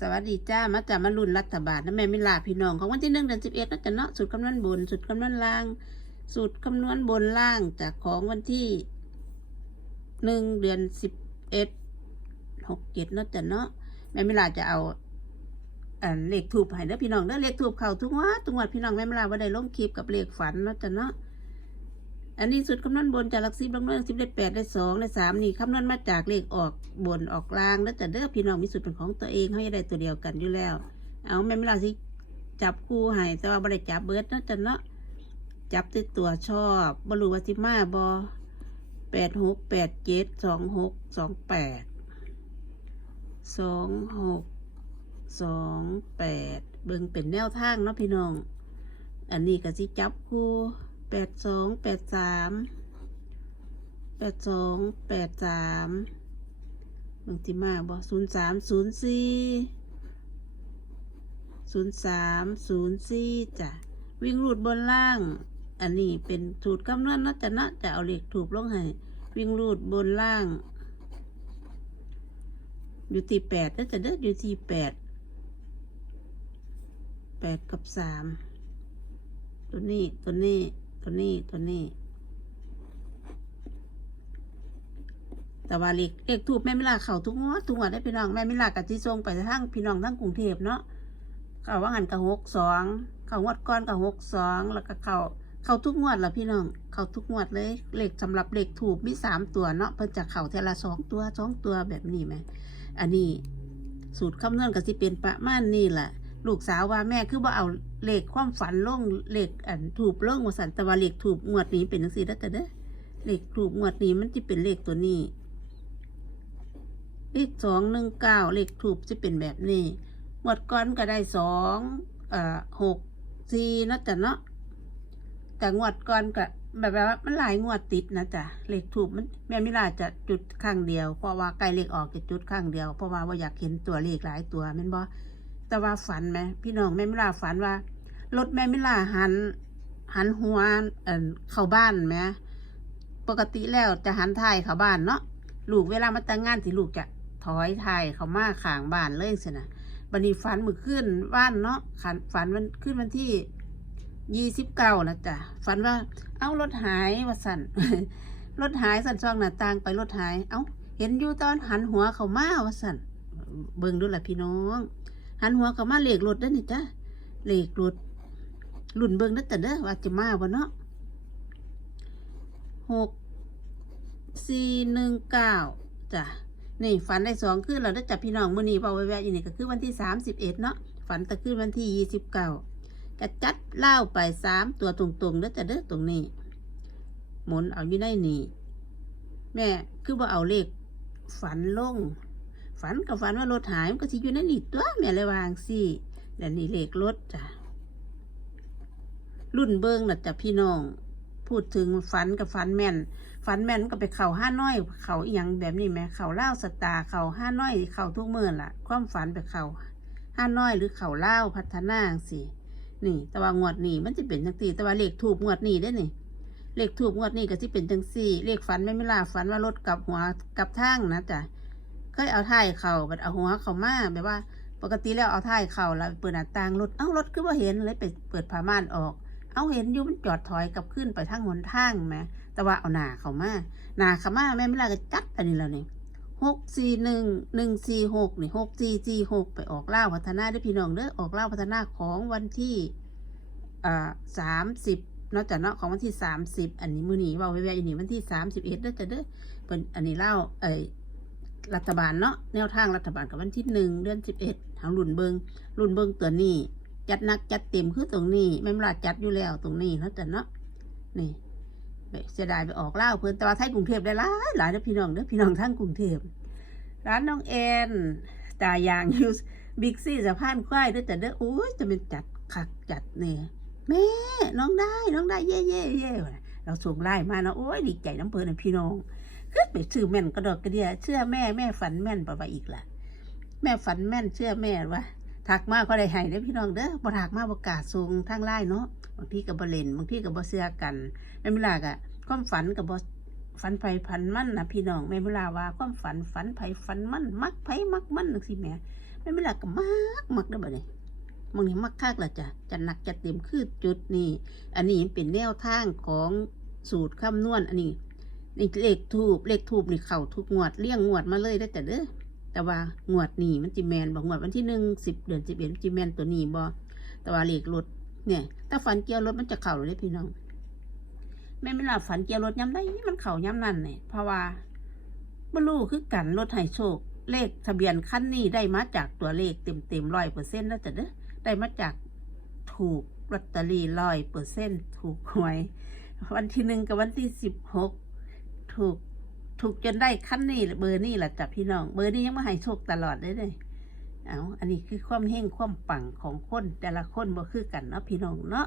สวัสดีจ้า มาจากมารุ่นรัฐบาลนะแม่มิลาพี่น้องของวันที่หนึ่งเดือนสิบเอ็ดนะจ๊ะเนาะสูตรคำนวณบนสูตรคำนวณล่าง สูตรคำนวณบนล่างจากของวันที่หนึ่งเดือนสิบเอ็ดหกเจ็ดนะจ๊ะเนาะแม่มิลาจะเอาเลขถูกให้เด้อพี่น้องเด้อเลขถูกเข่าทุกวัดทุกวัดพี่น้องแม่มิลาว่าได้ลงคลิปกับเลขฝันนะจ๊ะเนาะ อันนี้สูตรคำนวณบนจากหลักสิบลักหน่วยสิบได้แปดได้สองได้สามนี่คำนวณมาจากเลขออกบนออกล่างแล้วแต่เด้อพี่น้องมีสูตรเป็นของตัวเองเขาจะได้ตัวเดียวกันอยู่แล้ว เอาแม่ไม่ลาสิจับคู่ให้แต่ว่าบ่ได้จับเบิร์ดนะจ๊ะเนาะจับที่ตัวชอบบรูว่าสิมาบอแปดหกแปดเจ็ดสองหกสองแปดสองหกสองแปดเบิ่งเป็นแนวทางเนาะพี่น้อง อันนี้ก็สิจับคู่ แปดสองแปดสามแปดสองแปดสามบิ่งสิมาบอกศูนย์สามศูนย์สี่ศูนย์สามศูนย์สี่จ้ะวิ่งรูดบนล่าง อันนี้เป็นสูตรคำนวณนะจ๊ะนะจะเอาเหล็กถูกลงให้วิ่งรูดบนล่าง อยู่ที่แปดแล้วจะเด้ออยู่ที่แปดแปดกับสามตัวนี้ตัวนี้ ตัวนี้ตัวนี้ แต่ว่าเลขเลขถูกแม่ไม่ลาเข่าทุกงวดทุกงวดได้พี่น้องแม่ไม่ลากับที่ทรงไปทางพี่น้องทั้งกรุงเทพเนาะเข่าว่างันกับหกสองเข่างวดก้อนกับหกสองแล้วก็เข่าเข่าทุกงวดละพี่น้อง เข่าทุกงวดเลยเลขสำหรับเลขถูกมีสามตัวเนาะเพิ่นจะเข่าเทอละสองตัวสองตัวแบบนี้ไหมอันนี้สูตรคำนวณก็สิเป็นประมาณนี้แหละ ลูกสาวว่าแม่คือว่าเอาเหลขความฝันลงเหลขอันถูกลงว่าสันต่ว่าเหลขถูกงวดนี้เป็นจังซี่แล้วแต่เด้อเลขถูกงวดนี้มันจะเป็นเลขตัวนี้เลขสองหนึ่งเก้าเลขถูกจะเป็นแบบนี้งวดก่อนก็ได้สองเอ่อหกสี่นะจ๊ะเนาะแต่งวดก่อนก็แบบว่ามันหลายงวดติดนะจ๊ะเลขถูกมันแม่มิลาจะจุดข้างเดียว เพราะว่าใกล้เลขออกจะจุดข้างเดียว เพราะว่าว่าอยากเห็นตัวเลขหลายตัวแม่นบ่ แต่ว่าฝันไหมพี่น้องแม่มิลาฝันว่ารถแม่มิลาหัน หันหัวเอ่อเข้าบ้านไหมปกติแล้วจะหันท้ายเข้าบ้านเนาะลูกเวลามาแต่งงานสิลูกจะถอยท้ายเข้ามาข้างบ้านเลยสินะบันนี้ฝันมือขึ้นว่านเนาะขันฝันมันขึ้นวันที่ยี่สิบเก้านะจ๊ะฝันว่า เอ้ารถหายว่าสันรถหายสันช่องหน้าต่างไปรถหาย เอ้า เห็นอยู่ตอนหันหัวเขามาว่าสันเบิ่งดูแหละพี่น้อง หันหัวเขามาเหล็กรถเด้นี่จ้ะเหล็กรถหลุ่นเบิ่งเด้อแต่เด้อว่าจะมาบ่เนาะหกสี่หนึ่งเก้าจ้ะนี่ฝันได้สองคืนเราได้จับพี่น้องมื่อนี้เบาแวะๆอยู่นี่ก็คือวันที่สามสิบเอ็ดเนาะฝันแต่คืนวันที่ยี่สิบเก้ากระจัดเล่าไปสามตัวตรงๆแล้วจะเด้อตรงนี้ หมุนเอาอยู่ในนี่ แม่คือว่าเอาเลขฝันลง ฝันกับฝันว่ารถหายมันก็สิอยู่ในนี่ตัวแม่เลยวางสิแล้วนี่เลขรถจ้ะรุ่นเบิ้งน่ะจ้ะพี่น้อง พูดถึงฝันกับฝันแม่นฝันแม่นก็ไปเข่าห้าน้อย เข่าอหยังแบบนี้ไหมเข่าเล่าสตาเข่าห้าน้อย เข่าทุกเมื่อล่ะ ความฝันไปเข่าห้าน้อยหรือเข่าเล่าพัฒนาสินี่แต่ว่างวดนี้มันจะเป็นจังสี่แต่ว่าเลขถูกงวดนี้ได้นี่เลขถูกงวดนี้ก็จะเป็นจังสี่ เลขฝันไม่ไม่ลาฝันว่ารถกลับหัวกลับทางนะจ๊ะ เคยเอาท้ายเข่าบัดเอาหัวเข่ามาแบบว่า ปกติแล้วเอาท้ายเข่าแล้วเปิดหน้าต่างรถเอ้ารถคือว่าเห็นเลยไปเปิดผ้าม่านออก เอาเห็นอยู่มันจอดถอยกลับขึ้นไปทางหนทางไหมแต่ว่าเอาหนาเข่ามาหนาเขามาแม่ไม่ลาก็จัดอันนี้แล้วนี่หกสี่หนึ่งหนึ่งสี่หกนี่หกสี่สี่หกไปออกเล่าพัฒนาด้วยพี่น้องเด้อออกเล่าพัฒนาของวันที่อ่าสามสิบนอกจากเนาะของวันที่สามสิบอันนี้มือหนีว่าไว้ไว้อันนี้วันที่สามสิบเอ็ดเด้อจะเด้อเป็นอันนี้เล่าเอ้ รัฐบาลเนาะแนวทางรัฐบาลกับวันที่หนึ่งเดือนสิบเอ็ดทางรุ่นเบิงรุ่นเบิงตัวนี้จัดนักจัดเต็มคือตรงนี้แม่มลาจัดอยู่แล้วตรงนี้เนาะแต่เนาะนี่เสียดายไปออกเล่าเพิ่นแต่ว่าไทยกรุงเทพได้หลายหลายเด้อพี่น้องเด้อพี่น้องทั้งกรุงเทพร้านน้องแอนตายางยูสบิ๊กซี่สะพานควายเด้อแต่เด้อโอ้ยจะเป็นจัดคักจัดเนี่ยแม่น้องได้น้องได้เย่เย่เย่เราส่งไล่มาเนาะโอ้ยดีใจน้ำเพลินพี่น้อง ไปซื้อแม่นกระดอกกระเดียเชื่อแม่แม่ฝันแม่นปะไปอีกล่ะ แม่ฝันแม่นเชื่อแม่ว่าถักมาก็ได้ให้เด้พี่น้องเด้อบ่ถักมาประกาศส่งทางไล่เนาะบางทีกับบเลนบางทีกับบ่เสื้อกันแม่เวลากะความฝันกับบฝันไผฝันมั่นนะพี่น้องแม่เวลาว่าความฝันฝันไผฝันมั่นมักไผมักมั่นนึกสิแม่ไม่เวลาก็มากมักได้บ่เนี่ยบางทีมักคักละจ้ะจะหนักจะเต็มคือจุดนี่อันนี้เป็นแนวทางของสูตรคำนวณอันนี้ นี่เลขทูบเลขทูบนี่เข่าทุกงวดเลี่ยงงวดมาเลยได้แต่เด้อแต่ว่างวดนี่มันจิแมนบอกงวดวันที่หนึ่งสิบเดือนสิบเอ็ดจิแมนตัวนี้บอแต่ว่าเลขรถเนี่ย ถ้าฝันเกี่ยวรถมันจะเข่าเลยพี่น้องแม่ไม่ลาฝันเกี่ยวรถย้ำได้มันเข่าย้ำนั่นเนี่ยเพราะว่าบรู้คือกันรถไห้โชค เลขทะเบียนคันนี้ได้มาจากตัวเลขเต็มเต็มร้อยเปอร์เซ็นต์แล้วจ้ะเด้อได้มาจากถูกลอตเตอรี่ร้อยเปอร์เซ็นต์ถูกหวย วันที่หนึ่งกับวันที่สิบหก ถูก ถูกจนได้คันนี้เบอร์นี่แหละจ้ะพี่น้อง เบอร์นี้ยังมาให้โชคตลอดเลยเลยเอาอันนี้คือความเฮงความปังของคนแต่ละคนบ่คือกันเนาะพี่น้องเนาะ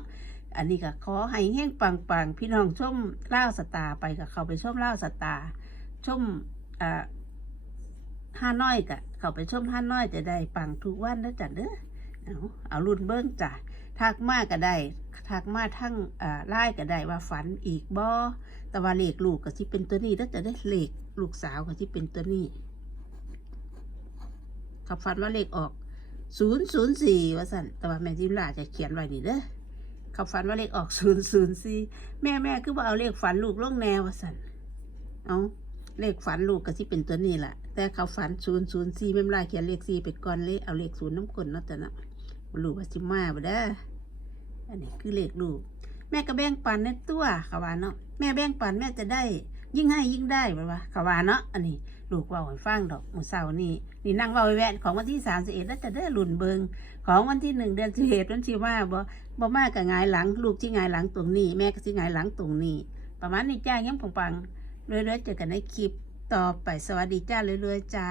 อันนี้ก็ขอให้เฮงปังปังๆพี่น้องชมเล่าสตาร์ไปกับเขาไปชมเล่าสตาร์ชมอ่าห้าน้อยกะเขาไปชมห้าน้อยจะได้ปังทุกวันแล้วจ้ะเด้อเอาเอารุ่นเบิ้งจ้ะ ทักมากก็ได้ทักมาทั้งอ่าไล่ก็ได้ว่าฝันอีกบ่แต่ว่าเลขลูกก็ที่เป็นตัวนี้แล้วจะได้เลขลูกสาวก็ที่เป็นตัวนี้เขาฝันว่าเลขออกศูนย์ศูนย์สี่ว่าสันแต่ว่าแม่จิมลาจะเขียนไว้นี่เด้อเขาฝันว่าเลขออกศูนย์ศูนย์สี่แม่แม่คือว่าเอาเลขฝันลูกลงแนวว่าสันเอาเลขฝันลูกก็ที่เป็นตัวนี้แหละแต่เขาฝันศูนย์ศูนย์สี่ไม่เป็นไรเขียนเลขสี่ไปก่อนเลยเอาเลขศูนย์น้ำกลนเนาะแต่นะ ลูกว่าสิมาบ่ได้อันนี้คือเลขลูก แม่ก็แบ่งปันในตัวขาว่าเนาะแม่แบ่งปันแม่จะได้ ยิ่งให้ยิ่งได้บ่วะเขาว่าเนาะอันนี้ ลูกว่าให้ฟังดอกมื้อเช้านี่นี่นั่งเว่าไว้แวะของวันที่สามสิบเอ็ดแล้วจะได้หลุนเบิงของวันที่หนึ่งเดือนสิบเอ็ดวันที่ว่าบ่บ่มากกับงายหลัง ลูกที่งายหลังตรงนี้ แม่ก็ที่งายหลังตรงนี้ ประมาณนี้จ้าย้ำปังๆเรื่อยๆเจอกันในคลิปต่อไปสวัสดีจ้าเรื่อยๆจ้า